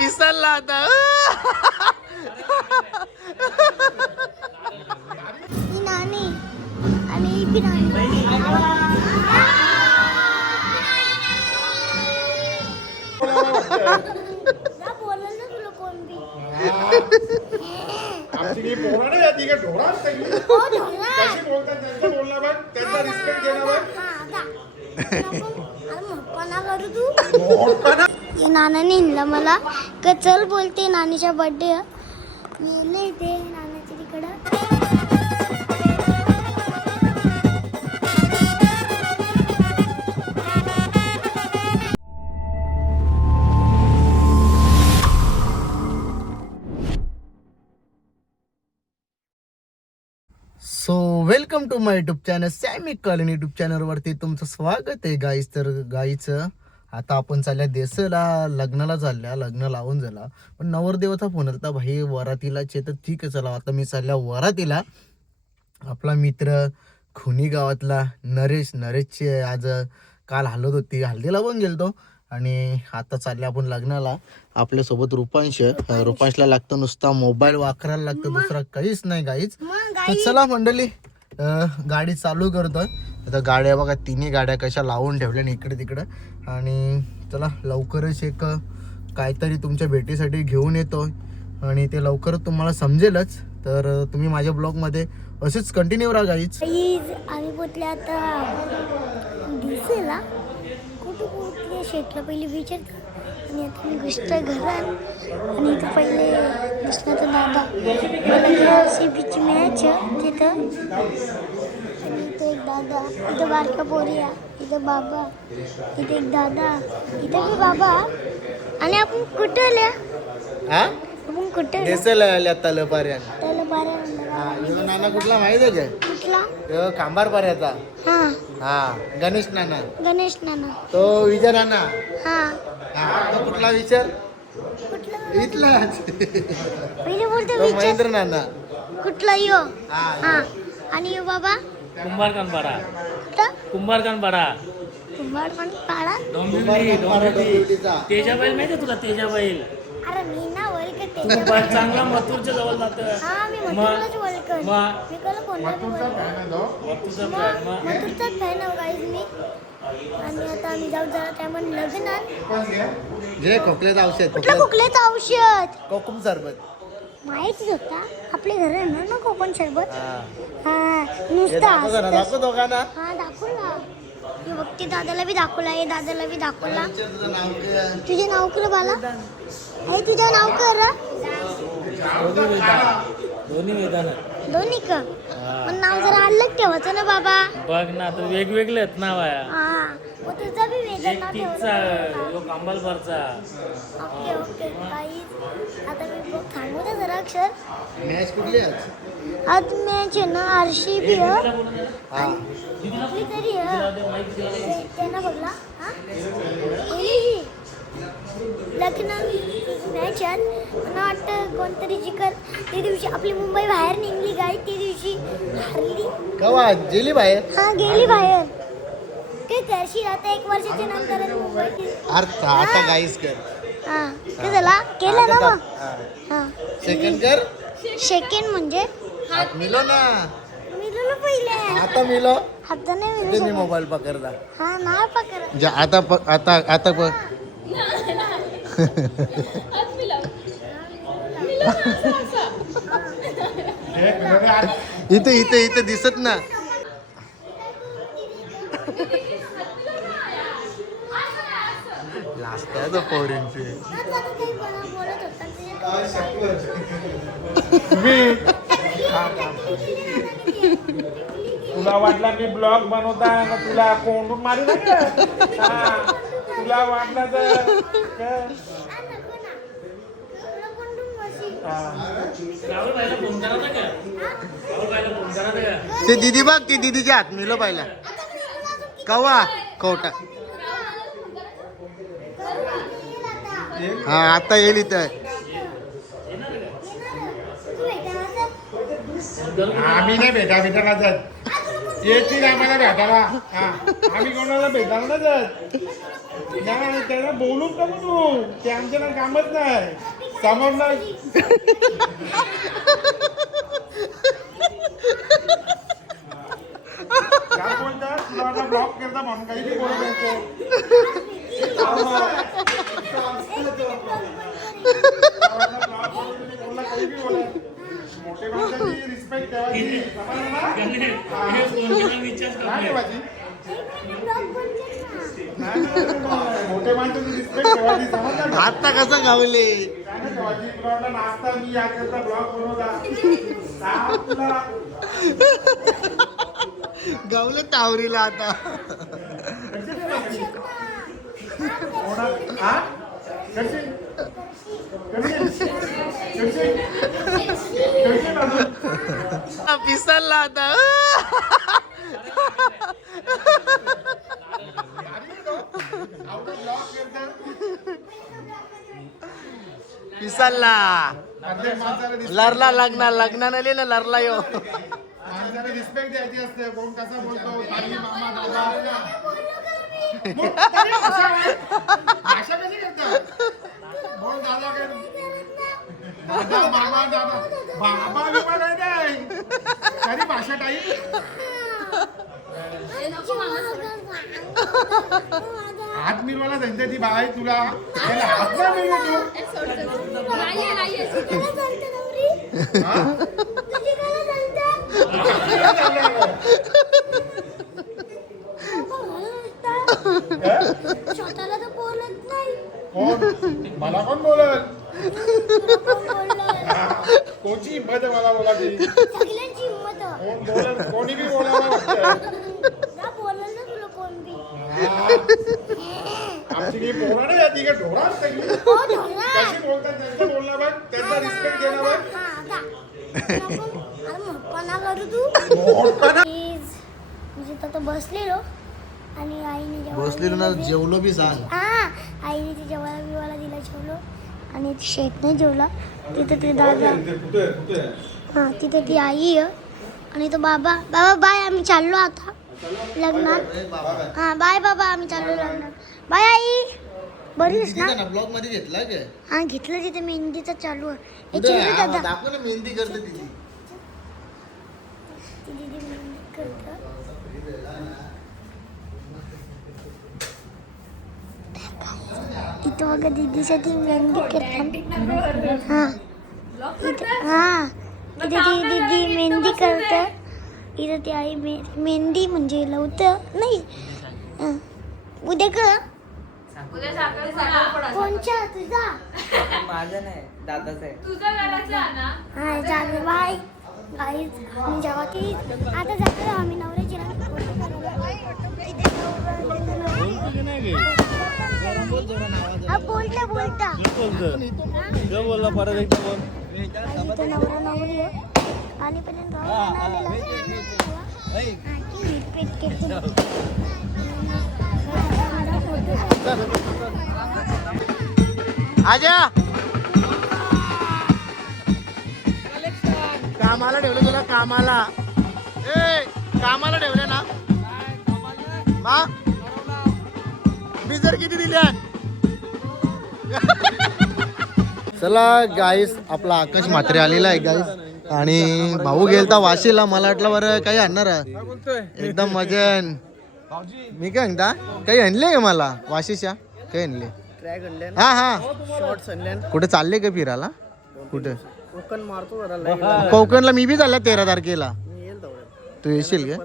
पिसाला आता ही नानी आणि ही बी नानी. जा बोललं ना तुला कोण बी. आमची पोरं नाही जाती का ढोरा सगळी हो ढोला. कशी बोलतात त्यांचं बोलणं बघ त्यांचा रिस्पेक्ट घेणं बघ. अरे मोठपणा करू तू. नानाने हिंडला मला का चल बोलते नानीच्या बर्थडे मी येले इथे नानाच्या तिकडं. So welcome to my YouTube channel Sammy Colon YouTube चॅनलवरती तुमचं स्वागत आहे गाईस. तर गाईचं आता आपण चालल्या देसला लग्नाला चालल्या, लग्न लावून झाला पण नवरदेवाचा फोन आला भाई वरातीलाचे. तर ठीक आहे चला आता मी चालल्या वरातीला. आपला मित्र खुनी गावातला नरेशचे आज काल हलत होती, हल्दीला पण गेलतो आणि आता चालले आपण लग्नाला. आपल्यासोबत रुपांशला लागतं नुसता मोबाईल वापरायला लागतं, दुसरा काहीच नाही गाईच. तर चला मंडळी गाडी चालू करतोय. आता गाड्या बघा तिन्ही गाड्या कशा लावून ठेवल्या इकडे तिकडे. आणि चला लवकरच एक काहीतरी तुमच्या भेटीसाठी घेऊन येतो आणि ते लवकरच तुम्हाला समजेलच. तर तुम्ही माझ्या ब्लॉगमध्ये असेच कंटिन्यू राहा गाईच. आम्ही पोचले आता दिसेला कुठं पोचले शेटला पहिले विचारतो आणि आता मी घुसतो घरात आणि इथं पहिले दिसला तर दादा मला सीबीची मॅच तिथं आणि इथं एक दादा, इथं बारका पोरिया, इथं बाबा, इथं एक दादा, इथं बी बाबा. आणि आपण कुठं आल्या आपण कुठं देसला तलपाऱ्यान त्याला बारा नाना कुठला माहित आहे का? कुठला खांबार पाऱ्याचा. हा गणेश नाना, गणेश नाना. तो विजय नाना. हा तो कुठला विचार कुठला इथलाच पहिले बोलतो तो विचार महेंद्र नाना. कुठला यो. हा हा आणि यो बाबा कुंभारकानपाडा कुठं कुंभारकानपाडा कुंभार पण पाडा. डोंबिवलीचा. तेजाबाईल माहिती आहे तुला तेजाबाईल अरे मी ना ओळखत कुंभार चांगला मथुरच्या जवळ जातं. हा मी मथुरलाच ओळखत. मग मी कळलं कोणता मथुरचा फ्रेंड मग मथुरचाच फॅन आहे गाईज मी. आणि आता आम्ही जाऊ जरा त्यामध्ये लग्नात जे खोकल्याचं औषध, कुठलं खोकल्याचं औषध कोकम सरबत. माहितीच होता आपल्या घरी येणार ना कोकण सरबत. हा हे नुसतं दाखव जरा, असतंच. दाखव दोघांना. हा दाखवला हे बघते दादाला बी दाखवला हे दादाला बी दाखवला. तुझं नाव काय? तुझे नाव कर बाला हे तुझं नाव कर दोन्ही मैदान दोन्ही का पण नाव जरा अलग ठेवायचं ना बाबा. बघ ना आता वेगवेगळे आहेत नाव आहे. हा मग तुझं बी वेगळं एक नाव टीचा ठेवायचं. यो कांबलभरचा. ओके ओके काहीच आता मी बघ थांबू दे जरा अक्षर. मॅच कुठली आज? आज मॅच आहे ना RCB हा कुठली तरी त्यांना बघला हा लग्न मॅच आहे मला वाटतं कोणतरी जिकर त्या दिवशी आपली मुंबई बाहेर निघली गाय त्या दिवशी हरली. कवा गेली बाहेर? हा गेली बाहेर. काय करशील आता 1 वर्षाच्या नंतर मुंबई. आता गाईस कर. हा काय झाला केलं ना मग. हा सेकंड कर. सेकंड म्हणजे हात मिलो ना. मिळू ना पहिले आता मिलो. आता नाही ते मी मिळू. मोबाईल पकडला. हा नाही पकड. जे आता आता इथे इथे इथे दिसत ना. लास्ट आहे तो पोरींची. तुला वाटला मी ब्लॉग बनवता ना तुला कोंडून मारू नका. तुला वाटलं तर राहुल भाईला फोन करा ना का राहुल भाईला फोन करा ना का. ते दीदी बघ ती दीदीच्या हात मिलो पाहिला कवा खोटा. हा आता येईल इथं. आम्ही नाही भेटा जात. येतील आम्हाला भेटायला. हा, आम्ही कोणाला भेटायला ना जात नाही. त्याला बोलून नको तू, ते आमच्याला कामच नाही. समोर नाही काय बोलतात तुला आता ब्लॉक करता म्हणून काही बी बोलत मोठे माणसाची रिस्पेक्ट ठेवायची, समजलं ना? काय ठेवायची? मोठे माणसाची रिस्पेक्ट ठेवायची, समजलं ना? आता कसं गावले काय नाही ठेवायची. तुला वाटलं नाश्ता मी या करता ब्लॉग बनवला. सांग तुला. गावले टावरीला आता. हा? कशी? कशी? कशी? कशी अजून? पिसलला आता. पिसलला लरला लग्नाला ना लरला यो. माणसाला रिस्पेक्ट द्यायची असते. कोण कसा बोलतो, ताई, मामा, दादा. भाषा कशी करतात? बोल दादा कर. दादा, मामा, दादा. बाबा बिबा नाही. तरी भाषा टाईप. हात मिरवायला सांगते ती बाई तुला. त्याला हात नाही मिळवत तू. हा? स्वतःला तर बोलत नाही. कोण? मला कोण बोलत? कोण बोललं? कोणची हिंमत आहे मला बोलायची? सगळ्यांची हिंमत आहे. कोण बोलत? कोणी बी बोलायला वाटतं. ना बोललं ना तुला कोण बी. आमची मी पोरं नाही जाती का ढोरा असते की? हो, ढोला. कशी बोलतात त्यांचं बोलणं बघ, त्यांचा रिस्पेक्ट घेणं बघ. हा, आता. अरे मोठपणा करू तू. मोठपणा. प्लीज. म्हणजे तर बसलेलो आणि आईने बसलेलो ना, जेवलो बी सांग. हा, आईने ती जेवायला बिवायला दिला, जेवलो. आणि ती शेट नाही जेवला. तिथे ते दादा, हा तिथे ती आई आहे आणि तो बाबा. बाबा बाय, आम्ही चाललो आता लग्नात. हा बाय बाबा, आम्ही चाललो लग्नात. बाय आई. बरीच ना? ब्लॉग मध्ये घेतला काय? हा घेतलं. तिथे मेहंदीचं चालू आहे. हे चिंटू दादा, दाखव ना, मेहंदी करते तिची. ती दीदी मेहंदी करतं. इथं बघा दीदीसाठी मेहंदी करतात. हा हा, इथे ती दीदी मेहंदी करतं. इथं ती आई मेहंदी म्हणजे लावतं नाही. हा. उद्या का कोणच्या तुझा? माझं नाही, दादाच आहे. हा चालेल. Bye guys. आम्ही जेव्हा की आता जातो आम्ही नवऱ्याची बोलता बोलता बोलला परत एकदा बोल. इथं नवरा नवरी आहे आणि पर्यंत आजा कामाला ठेवलं तुला, कामाला. ए कामाला ठेवले ना. हा मी जर किती दिल्या. चला गाईस, आपला आकाश म्हात्रे आलेला आहे गाईस. आणि भाऊ गेलता वाशीला. मला वाटलं बरं काही आणणार एकदम मजन. मी काय म्हणता, काही आणले का मला वाशीच्या? काही आणले? हा हा, कुठे चालले का फिरायला? कुठे? कोकण मारतो. कोकणला मी बी चालला 13 तारखेला. तू येशील का?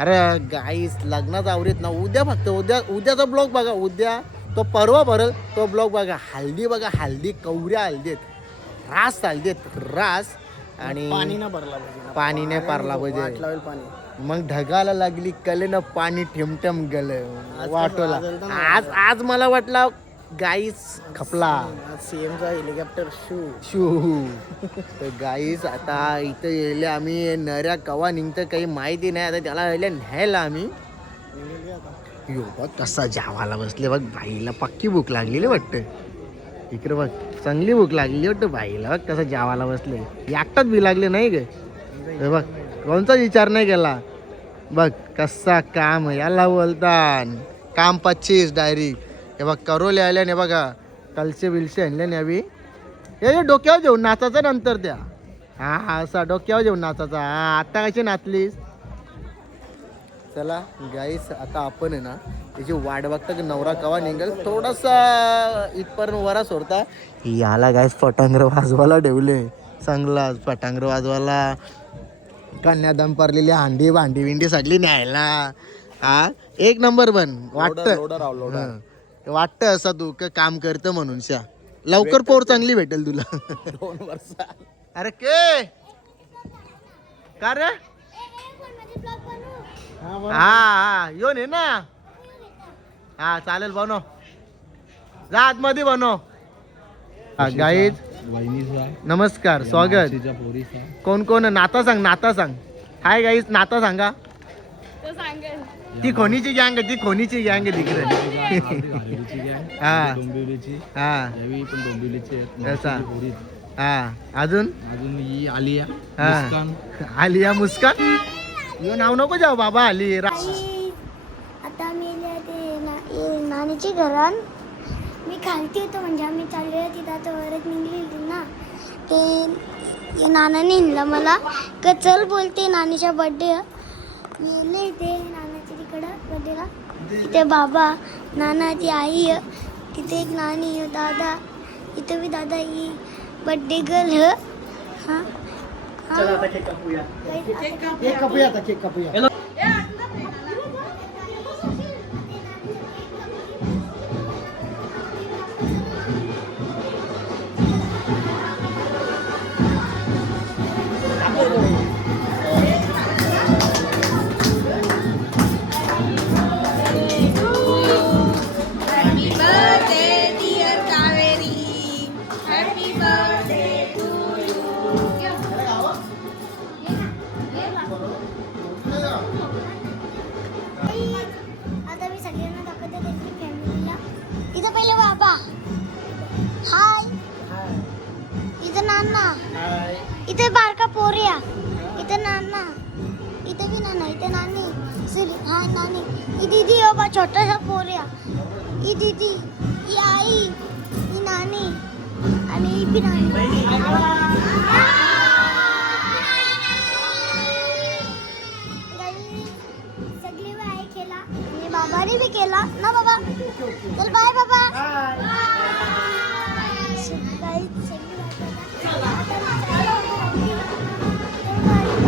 अरे गाईस, लग्नाचा आवरीत ना. उद्या फक्त उद्याचा ब्लॉग बघा. उद्या तो परवा भरल तो ब्लॉग बघा. हल्दी बघा, हल्दी कवऱ्या हल्दीत, रास हल्दीत, रास. आणि पाणीने पारला पाहिजे. मग ढगाला लागली कलेनं पाणी ठेमठेम गेलं वाटोला. आज मला वाटलं गाईस खपला. सीएमचा हेलिकॉप्टर शू. तर गाईस आता इथं येले आम्ही. नऱ्या कवा निघतं काही माहिती नाही. आता त्याला यायला न्यायला आम्ही. यो बघ कसा जावाला बसले बघ. बाईला पक्की भूक लागलेली वाटतं. इकडे बघ, चांगली भूक लागली वाटतं बाईला. बघ कसं जावाला बसले. एकटाच बी लागले नाही ग. हे बघ, कोणताच विचार नाही केला. बघ कसा काम याला बोलतात काम 25 डायरेक्ट. हे बघ करोले आल्याने बघा कलसे बिलसे आणल्याने हवी. हे डोक्यावर घेऊन नाचायचं नंतर त्या. हा हा असा डोक्यावर घेऊन नाचायचा. हा आता कशी नाचलीस. चला गाईस आता आपण आहे ना त्याची वाट बघता की नवरा कवा निघेल. थोडासा इथपर्यंत वरा सोडता याला गाईस पटांगर वाजवायला ठेवले. चांगला पटांगर वाजवायला कन्यादान पारलेली हांडी भांडी विंडी सगळी न्यायला. हा एक नंबर बन वाटतं. वाटतं असं तू काम करतं म्हणून शा लवकर पोर चांगली भेटेल तुला. 2 वर्ष. अरे के का रे. हा हा येऊन ये ना. हा चालेल बनव जा आतमध्ये बनव. गाईज नमस्कार स्वागत. कोण कोण नाता सांग नाता सांग. हाय गाईज नाता सांगा. ती खोनीची गँग ती खोनीची गँग तिकडे. हा हा कसा हा अजून ही आलिया हा आलिया मुस्कान यो नाव नको जाऊ बाबा आली आता मी नानीच्या घरान मी खालती होतो म्हणजे आम्ही चाललेलो तिथं आता वरच निघलेली ना ते नानाने हिंडला मला का चल बोलते नानीच्या बड्डे. मी येले इथे नानाच्या तिकडं बड्डेला. तिथे बाबा नाना ती आई तिथे एक नानी दादा इथं बी दादा ही बड्डे गर्ल. हां आता मी सगळ्यांना दाखवते त्यांची फॅमिलीला. इथं पहिले बाबा हाय. इथं नाना. इथे बारका पोरिया. इथं नाना. इथे बी नाना. इथे नानी. हा नानी. ही दीदी हो बा छोटासा पोरिया. ही दीदी ही आई ही नानी आणि ही बी नानी. सगळी बाय केला आणि बाबाने बी केला ना बाबा. चल बाय बाबा.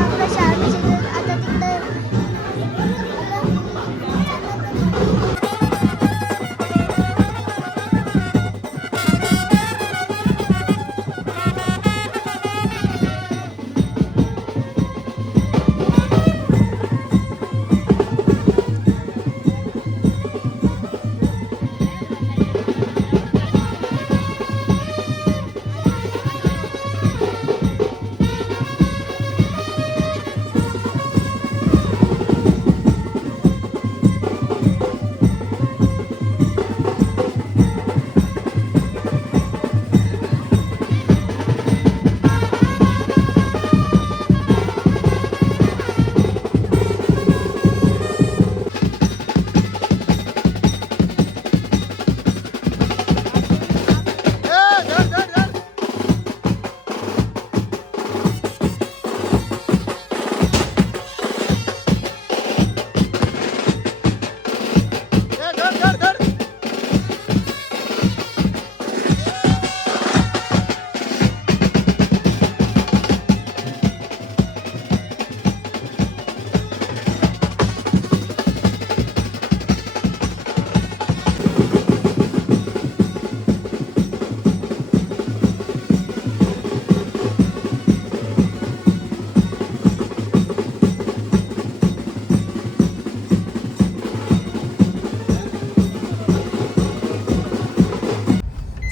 आपल्या शाळेत आता तिकडे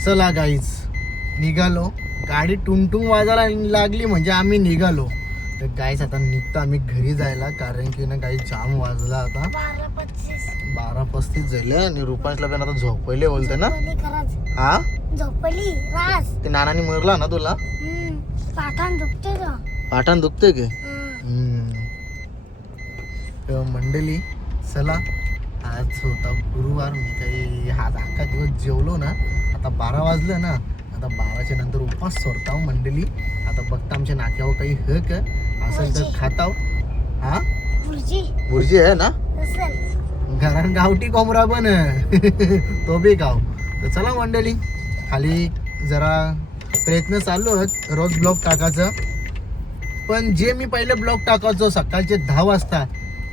चला गाईज निघालो. गाडी टुंटुंग वाजायला लागली म्हणजे आम्ही निघालो. तर गाईज आता निघतो आम्ही घरी जायला कारण की ना गाई जाम वाजला आता 12:35 झाले आणि रुपांशला पण आता झोपले बोलते ना. हा झोपली रास. ते नानानी मरला ना तुला. पाठान दुखते का. पाठान दुखते की मंडळी चला, आज होता गुरुवार. मी काही आज अख्खा दिवस जेवलो ना. आता 12 वाजलं ना. आता 12च्या नंतर उपास सोडताव मंडळी. आता बघता आमच्या नाक्यावर काही ह का असेल तर खाताव. हा बुर्जी बुर्जी आहे ना, असेल. घरान गावठी कोंबडा पण तो बी गाव. तर चला मंडळी, खाली जरा प्रयत्न चालू आहेत रोज ब्लॉग टाकायचं. पण जे मी पहिले ब्लॉग टाकायचो सकाळचे 10 वाजता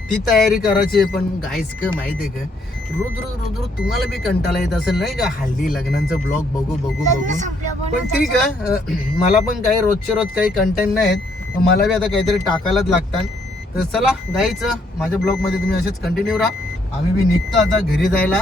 ती तयारी करायची. पण गाईस का माहिती आहे का, रोज रोज रोज रोज तुम्हाला बी कंटाळा येत असेल नाही का, हल्ली लग्नांचं ब्लॉग बघू बघू लग्न बघू. संपलं पण ठीक आहे, मला पण काही रोजचे रोज काही कंटेंट नाहीत, मला बी आता काहीतरी टाकायलाच लागतात. तर चला गाईचं माझ्या ब्लॉगमध्ये तुम्ही असेच कंटिन्यू राहा. आम्ही बी निघतो आता घरी जायला.